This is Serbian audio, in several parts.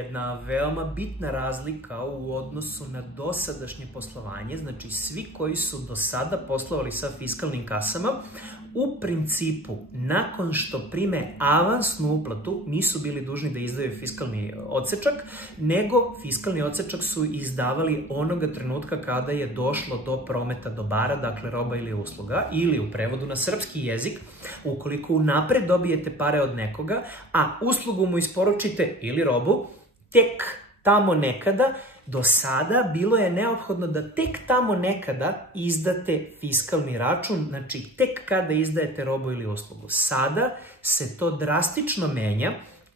jedna veoma bitna razlika u odnosu na dosadašnje poslovanje. Znači, svi koji su do sada poslovali sa fiskalnim kasama, u principu, nakon što prime avansnu uplatu, nisu bili dužni da izdaju fiskalni odsečak, nego fiskalni odsečak su izdavali onoga trenutka kada je došlo do prometa dobara, dakle roba ili usluga, ili u prevodu na srpski jezik, ukoliko unapred dobijete pare od nekoga, a uslugu mu isporučite ili robu, tek tamo nekada, do sada bilo je neophodno da tek tamo nekada izdate fiskalni račun, znači tek kada izdajete robu ili uslugu. Sada se to drastično menja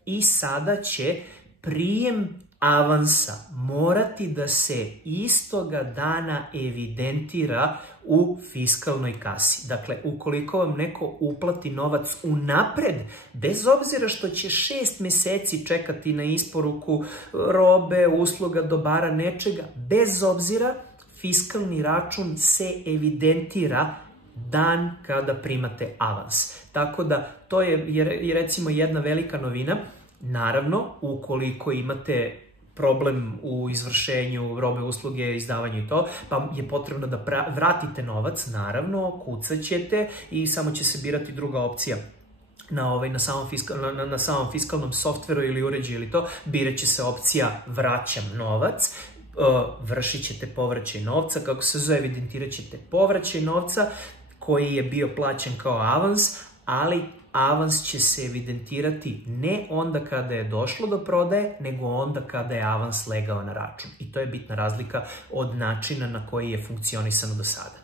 i sada će prijem avansa morati da se istoga dana evidentira u fiskalnoj kasi. Dakle, ukoliko vam neko uplati novac unapred, bez obzira što će 6 meseci čekati na isporuku robe, usluga, dobara, nečega, bez obzira, fiskalni račun se evidentira dan kada primate avans. Tako da, to je recimo jedna velika novina. Naravno, ukoliko imate problem u izvršenju robe, usluge, izdavanju i to, pa je potrebno da vratite novac, naravno, kucat ćete i samo će se birati druga opcija na samom fiskalnom softveru ili uređaju ili to, birat će se opcija vraćam novac, vršit ćete povraćaj novca, kako se zove, evidentirat ćete povraćaj novca koji je bio plaćen kao avans, ali avans će se evidentirati ne onda kada je došlo do prodaje, nego onda kada je avans legao na račun. I to je bitna razlika od načina na koji je funkcionisano do sada.